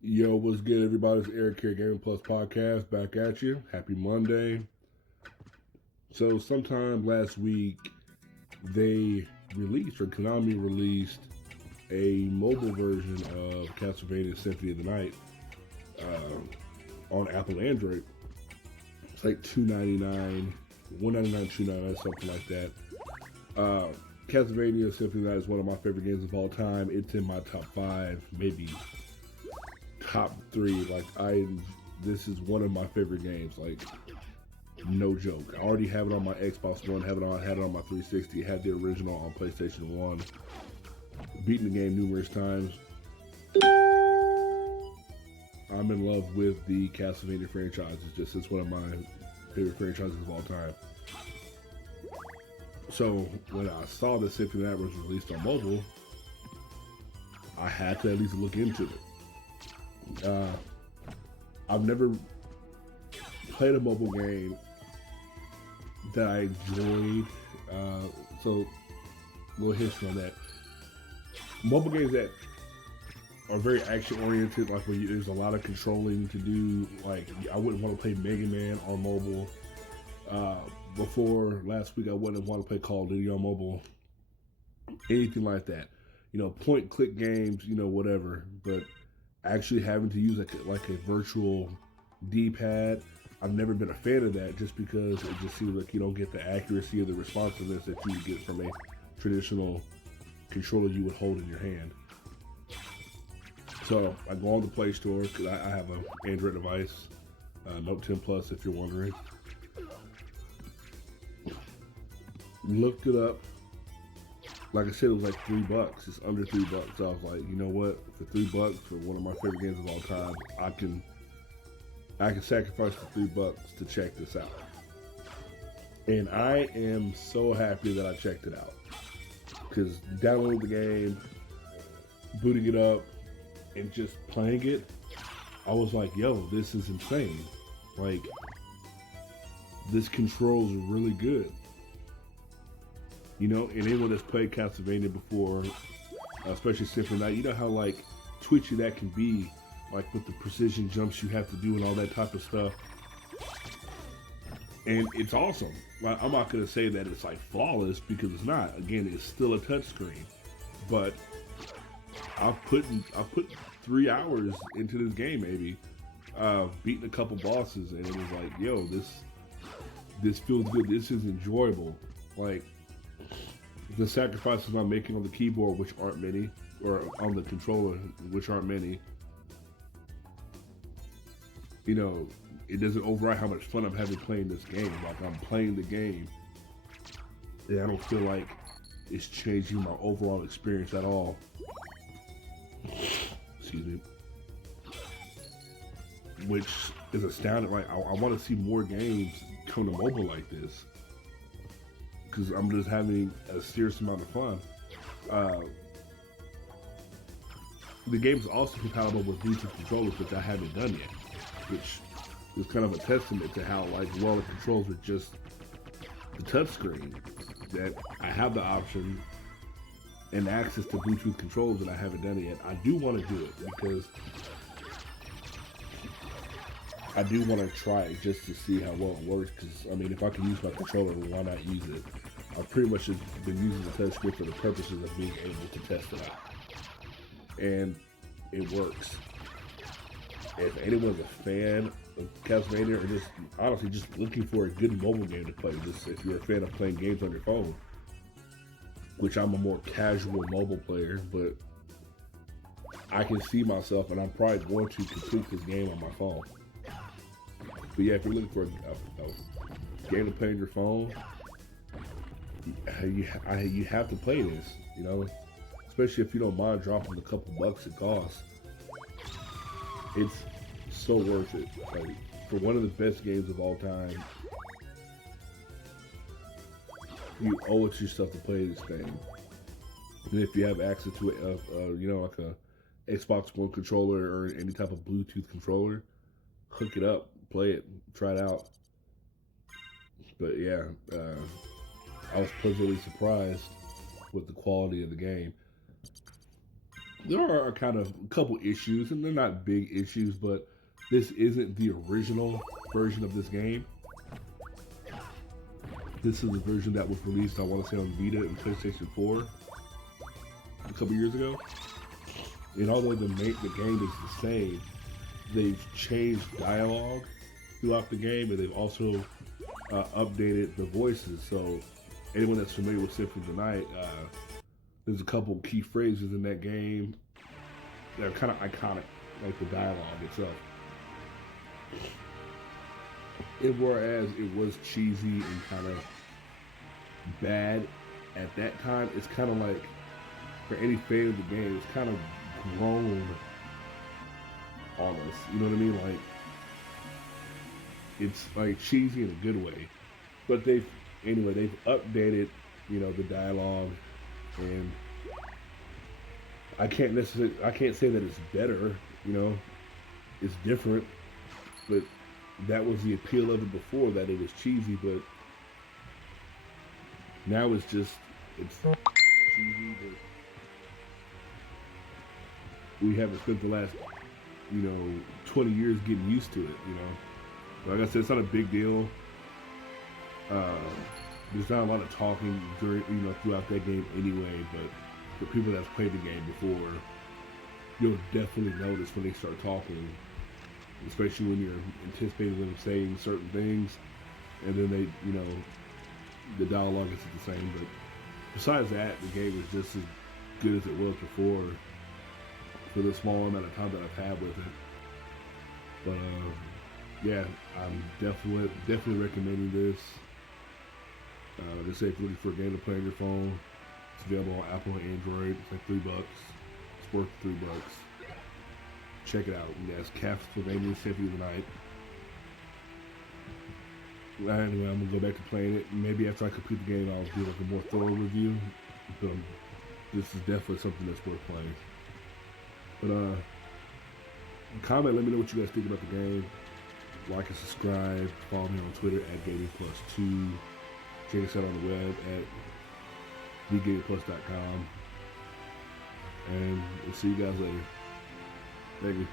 Yo, what's good, everybody? It's Eric here, Gaming Plus Podcast, back at you. Happy Monday. So, sometime last week, they released, or Konami released, a mobile version of Castlevania Symphony of the Night on Apple Android. It's like $2.99, $1.99, $2.99, something like that. Castlevania Symphony of the Night is one of my favorite games of all time. It's in my top five, maybe top three. This is one of my favorite games. Like, no joke. I already have it on my Xbox One. Had it on my 360. Had the original on PlayStation 1. Beaten the game numerous times. I'm in love with the Castlevania franchise. It's one of my favorite franchises of all time. So when I saw the Symphony of the Night was released on mobile, I had to at least look into it. I've never played a mobile game that I enjoyed. So, a little history on that. Mobile games that are very action oriented, like where there's a lot of controlling to do. Like, I wouldn't want to play Mega Man on mobile. Before last week, I wouldn't want to play Call of Duty on mobile. Anything like that. Point click games, whatever. But actually having to use like a virtual D-pad, I've never been a fan of that, just because it just seems like you don't get the accuracy or the responsiveness that you would get from a traditional controller you would hold in your hand. So I go on the Play Store, because I have an Android device, Note 10 Plus if you're wondering. Looked it up. Like I said, it was like $3. It's under $3. So I was like, you know what? For $3 for one of my favorite games of all time, I can sacrifice the $3 to check this out. And I am so happy that I checked it out, because downloading the game, booting it up, and just playing it, I was like, yo, this is insane. Like, this controls really good. And anyone that's played Castlevania before, especially Symphony Night, you know how like twitchy that can be, like with the precision jumps you have to do and all that type of stuff. And it's awesome. Like, I'm not gonna say that it's like flawless, because it's not. Again, it's still a touchscreen. But I've put 3 hours into this game, maybe, beating a couple bosses, and it was like, yo, this feels good. This is enjoyable. Like, the sacrifices I'm making on the keyboard, which aren't many, or on the controller, which aren't many, it doesn't override how much fun I'm having playing this game. Like, I'm playing the game, and I don't feel like it's changing my overall experience at all. Excuse me. Which is astounding. Like, I want to see more games come to mobile like this, because I'm just having a serious amount of fun. The game is also compatible with Bluetooth controllers, which I haven't done yet, which is kind of a testament to how well it controls with just the touchscreen. That I have the option and access to Bluetooth controls, and I haven't done it yet. I do want to do it, because I do want to try it just to see how well it works. Because if I can use my controller, why not use it? I've pretty much just been using the touchscreen for the purposes of being able to test it out, and it works. If anyone's a fan of Castlevania, or just honestly just looking for a good mobile game to play, just if you're a fan of playing games on your phone, which I'm a more casual mobile player, but I can see myself, and I'm probably going to complete this game on my phone. But yeah, if you're looking for a game to play on your phone, you have to play this, especially if you don't mind dropping the couple bucks it costs. It's so worth it. Like, for one of the best games of all time, you owe it to yourself to play this thing. And if you have access to like a Xbox One controller or any type of Bluetooth controller, hook it up, play it, try it out. But yeah, I was pleasantly surprised with the quality of the game. There are kind of a couple issues, and they're not big issues, but this isn't the original version of this game. This is the version that was released, I want to say, on Vita and PlayStation 4 a couple years ago. And although the game is the same, they've changed dialogue throughout the game, and they've also updated the voices. So anyone that's familiar with Symphony of the Night, there's a couple key phrases in that game that are kind of iconic, like the dialogue itself. Whereas it was cheesy and kind of bad at that time, it's kind of like, for any fan of the game, it's kind of grown on us. You know what I mean? Like, it's like cheesy in a good way. But they've updated, the dialogue, and I can't say that it's better, it's different, but that was the appeal of it before, that it was cheesy, but now it's cheesy, but we haven't spent the last, 20 years getting used to it, Like I said, it's not a big deal. There's not a lot of talking throughout that game anyway, but for people that's played the game before, you'll definitely notice when they start talking, especially when you're anticipating them saying certain things, and then they, the dialogue isn't the same. But besides that, the game is just as good as it was before for the small amount of time that I've had with it. But yeah, I'm definitely recommending this. Just say if you're looking for a game to play on your phone, it's available on Apple and Android. It's like $3. It's worth $3. Check it out. That's Castlevania Symphony of the Night. Anyway, I'm gonna go back to playing it. Maybe after I complete the game, I'll do like a more thorough review. But this is definitely something that's worth playing. But comment, let me know what you guys think about the game. Like and subscribe. Follow me on Twitter at GamingPlus2. Check us out on the web at thegamingplus.com. And we'll see you guys later. Thank you.